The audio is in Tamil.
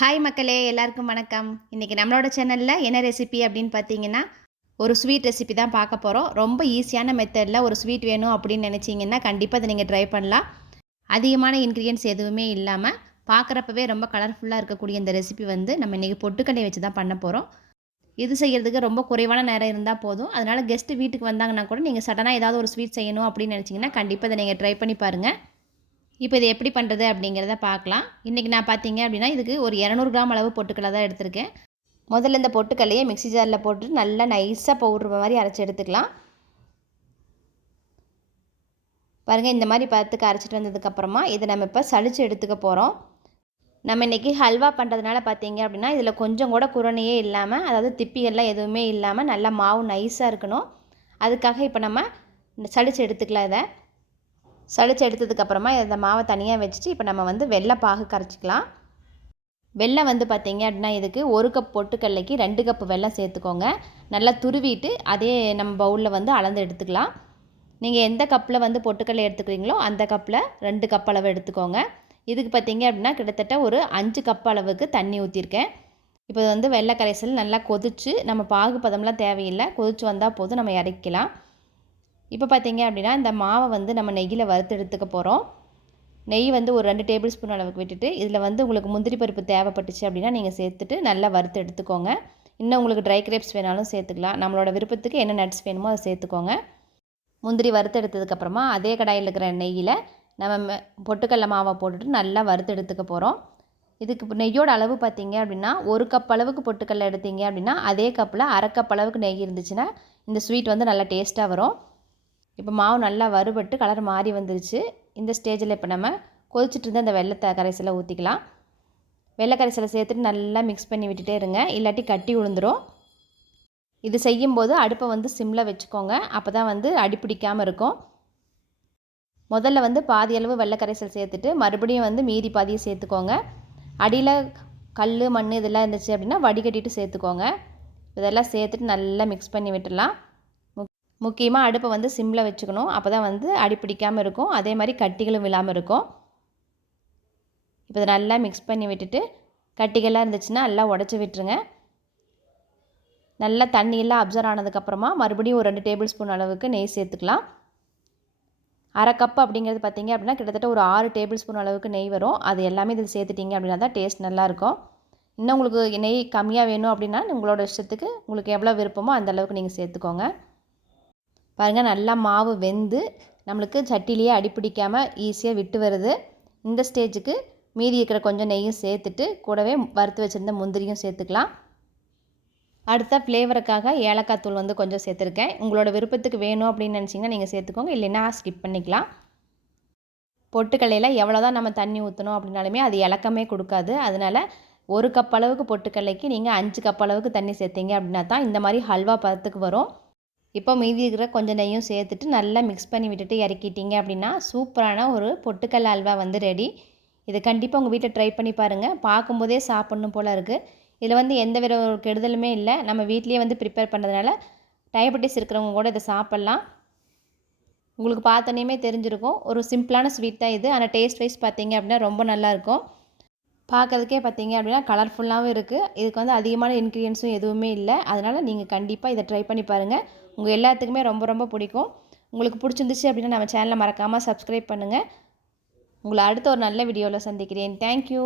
ஹாய் மக்களே எல்லாருக்கும் வணக்கம். இன்றைக்கி நம்மளோட சேனலில் என்ன ரெசிபி அப்படின்னு பார்த்தீங்கன்னா ஒரு ஸ்வீட் ரெசிபி தான் பார்க்க போகிறோம் ரொம்ப ஈஸியான மெத்தடில் ஒரு ஸ்வீட் வேணும் அப்படின்னு நினச்சிங்கன்னா கண்டிப்பாக அதை நீங்கள் ட்ரை பண்ணலாம். அதிகமான இன்க்ரீடியன்ஸ் எதுவுமே இல்லாமல் பார்க்குறப்பவே ரொம்ப கலர்ஃபுல்லாக இருக்கக்கூடிய இந்த ரெசிபி வந்து நம்ம இன்றைக்கி பொட்டுக்கடலை வச்சு தான் பண்ண போகிறோம் இது செய்கிறதுக்கு ரொம்ப குறைவான நேரம் இருந்தால் போதும். அதனால் கெஸ்ட்டு வீட்டுக்கு வந்தாங்கன்னா கூட நீங்கள் சடனாக ஏதாவது ஒரு ஸ்வீட் செய்யணும் அப்படின்னு நினச்சிங்கன்னா கண்டிப்பாக அதை நீங்கள் ட்ரை பண்ணி பாருங்கள் இப்போ இது எப்படி பண்ணுறது அப்படிங்கிறத பார்க்கலாம். இன்றைக்கி நான் பார்த்தீங்க அப்படின்னா இதுக்கு ஒரு இரநூறு கிராம் அளவு பொட்டுக்கடலை தான் எடுத்திருக்கேன். முதல்ல இந்த பொட்டுக்கல்லையே மிக்சி ஜாரில் போட்டு நல்லா நைஸாக பவுட்ரு மாதிரி அரைச்சி எடுத்துக்கலாம். பாருங்கள் இந்த மாதிரி பார்த்துக்கு அரைச்சிட்டு வந்ததுக்கப்புறமா இதை நம்ம இப்போ சளிச்சு எடுத்துக்க போகிறோம். நம்ம இன்றைக்கி ஹல்வா பண்ணுறதுனால பார்த்தீங்க அப்படின்னா இதில் கொஞ்சம் கூட குரணையே இல்லாமல் அதாவது திப்பிகள்லாம் எதுவுமே இல்லாமல் நல்லா மாவு நைஸாக இருக்கணும். அதுக்காக இப்போ நம்ம சளிச்சு எடுத்துக்கலாம் இதை. சளிச்சு எடுத்ததுக்கப்புறமா இந்த மாவை தனியாக வச்சுட்டு இப்போ நம்ம வந்து வெள்ளை பாகு கரைச்சிக்கலாம். வெள்ளம் வந்து பார்த்திங்க அப்படின்னா இதுக்கு ஒரு கப் பொட்டுக்கல்லைக்கு ரெண்டு கப்பு வெள்ளம் சேர்த்துக்கோங்க. நல்லா துருவிட்டு அதே நம்ம பவுலில் வந்து அளந்து எடுத்துக்கலாம். நீங்கள் எந்த கப்பில் வந்து பொட்டுக்கல்லை எடுத்துக்கிறீங்களோ அந்த கப்பில் ரெண்டு கப் அளவு எடுத்துக்கோங்க. இதுக்கு பார்த்தீங்க அப்படின்னா கிட்டத்தட்ட ஒரு அஞ்சு கப் அளவுக்கு தண்ணி ஊற்றிருக்கேன் இப்போ வந்து வெள்ளை கரைசல் நல்லா கொதித்து நம்ம பாகு பதம்லாம் தேவையில்லை. கொதித்து வந்தால் போதும் நம்ம இறக்கலாம் இப்போ பார்த்தீங்க அப்படின்னா இந்த மாவை வந்து நம்ம நெய்யில் வறுத்து எடுத்துக்க போகிறோம் நெய் வந்து ஒரு ரெண்டு டேபிள் ஸ்பூன் அளவுக்கு விட்டுட்டு இதில் வந்து உங்களுக்கு முந்திரி பருப்பு தேவைப்பட்டுச்சு அப்படின்னா நீங்கள் சேர்த்துட்டு நல்லா வறுத்து எடுத்துக்கோங்க. இன்னும் உங்களுக்கு ட்ரை கிரேப்ஸ் வேணாலும் சேர்த்துக்கலாம். நம்மளோட விருப்பத்துக்கு என்ன நட்ஸ் வேணுமோ அதை சேர்த்துக்கோங்க. முந்திரி வறுத்து எடுத்ததுக்கப்புறமா அதே கடாயில் இருக்கிற நெய்யில் நம்ம பொட்டுக்கடல மாவை போட்டுட்டு நல்லா வறுத்து எடுத்துக்க போகிறோம் இதுக்கு நெய்யோட அளவு பார்த்தீங்க அப்படின்னா ஒரு கப் அளவுக்கு பொட்டுக்கடலை எடுத்தீங்க அப்படின்னா அதே கப்பில் அரை கப் அளவுக்கு நெய் இருந்துச்சுன்னா இந்த ஸ்வீட் வந்து நல்லா டேஸ்ட்டாக வரும். இப்போ மாவு நல்லா வறுபட்டு கலர் மாறி வந்துருச்சு. இந்த ஸ்டேஜில் இப்போ நம்ம கொதிச்சுட்டு இருந்த அந்த வெள்ளத்தை கரைசலை ஊற்றிக்கலாம் வெள்ளை கரைசலை சேர்த்துட்டு நல்லா மிக்ஸ் பண்ணி விட்டுட்டே இருங்க. இல்லாட்டி கட்டி விழுந்துடும் இது செய்யும்போது அடுப்பை வந்து சிம்மில் வச்சுக்கோங்க. அப்போ தான் வந்து அடிப்பிடிக்காமல் இருக்கும். முதல்ல வந்து பாதி அளவு வெள்ளை கரைசல் சேர்த்துட்டு மறுபடியும் வந்து மீதி பாதியை சேர்த்துக்கோங்க. அடியில் கல் மண் இதெல்லாம் இருந்துச்சு அப்படின்னா வடிகட்டிட்டு சேர்த்துக்கோங்க. இதெல்லாம் சேர்த்துட்டு நல்லா மிக்ஸ் பண்ணி விட்டுடலாம். முக்கியமாக அடுப்பை வந்து சிம்மில் வச்சுக்கணும். அப்போ தான் வந்து அடிப்பிடிக்காமல் இருக்கும். அதே மாதிரி கட்டிகளும் விழாமல் இருக்கும். இப்போ இதை நல்லா மிக்ஸ் பண்ணி விட்டுட்டு கட்டிகள்லாம் இருந்துச்சுன்னா நல்லா உடச்சி விட்டுருங்க. நல்லா தண்ணியெல்லாம் அப்சர்வ் ஆனதுக்கப்புறமா மறுபடியும் ஒரு ரெண்டு டேபிள் ஸ்பூன் அளவுக்கு நெய் சேர்த்துக்கலாம். அரை கப் அப்படிங்கிறது பார்த்திங்க அப்படின்னா கிட்டத்தட்ட ஒரு ஆறு டேபிள் ஸ்பூன் அளவுக்கு நெய் வரும். அது எல்லாமே இதில் சேர்த்துட்டிங்க அப்படின்னா தான் டேஸ்ட் நல்லாயிருக்கும் இன்னும் உங்களுக்கு நெய் கம்மியாக வேணும் அப்படின்னா உங்களோட இஷ்டத்துக்கு உங்களுக்கு எவ்வளோ விருப்பமோ அந்த அளவுக்கு நீங்கள் சேர்த்துக்கோங்க. பாருங்கள் நல்லா மாவு வெந்து நம்மளுக்கு சட்டிலேயே அடிப்பிடிக்காமல் ஈஸியாக விட்டு வருது. இந்த ஸ்டேஜுக்கு மீதி இருக்கிற கொஞ்சம் நெய்யும் சேர்த்துட்டு கூடவே வறுத்து வச்சுருந்த முந்திரியும் சேர்த்துக்கலாம். அடுத்த ஃப்ளேவருக்காக ஏலக்காய் தூள் வந்து கொஞ்சம் சேர்த்துருக்கேன். உங்களோட விருப்பத்துக்கு வேணும் அப்படின்னு நினச்சிங்கன்னா நீங்கள் சேர்த்துக்கோங்க. இல்லைன்னா ஸ்கிப் பண்ணிக்கலாம். பொட்டுக்கல்லையில் எவ்வளோ தான் நம்ம தண்ணி ஊற்றணும் அப்படின்னாலுமே அது இலக்கமே கொடுக்காது. அதனால் ஒரு கப் அளவுக்கு பொட்டுக்கல்லைக்கு நீங்கள் அஞ்சு கப் அளவுக்கு தண்ணி சேர்த்தீங்க அப்படின்னா தான் இந்த மாதிரி ஹல்வா பதத்துக்கு வரும். இப்போ மீதி இருக்கிற கொஞ்சம் நெய்யும் சேர்த்துட்டு நல்லா மிக்ஸ் பண்ணி விட்டுட்டு இறக்கிட்டீங்க அப்படின்னா சூப்பரான ஒரு பொட்டுக்கல் அல்வா வந்து ரெடி இதை கண்டிப்பாக உங்கள் வீட்டில் ட்ரை பண்ணி பாருங்கள் பார்க்கும்போதே சாப்பிட்ணும் போல் இருக்குது இதில் வந்து எந்த வித ஒரு கெடுதலுமே இல்லை. நம்ம வீட்லேயே வந்து ப்ரிப்பேர் பண்ணுறதுனால டயபெட்டிஸ் இருக்கிறவங்க கூட இதை சாப்பிட்லாம். உங்களுக்கு பார்த்தோன்னே தெரிஞ்சிருக்கும். ஒரு சிம்பிளான ஸ்வீட் தான் இது. ஆனால் டேஸ்ட் வைஸ் பார்த்தீங்க அப்படின்னா ரொம்ப நல்லாயிருக்கும் பார்க்கறதுக்கே பார்த்தீங்க அப்படின்னா கலர்ஃபுல்லாகவும் இருக்குது இதுக்கு வந்து அதிகமான இன்க்ரீடியன்ஸும் எதுவுமே இல்லை. அதனால் நீங்கள் கண்டிப்பாக இதை ட்ரை பண்ணி பாருங்கள் உங்கள் எல்லாத்துக்குமே ரொம்ப ரொம்ப பிடிக்கும். உங்களுக்கு பிடிச்சிருந்துச்சு அப்படின்னா நம்ம சேனலை மறக்காமல் சப்ஸ்கிரைப் பண்ணுங்கள் உங்களை அடுத்த ஒரு நல்ல வீடியோவில் சந்திக்கிறேன். தேங்க்யூ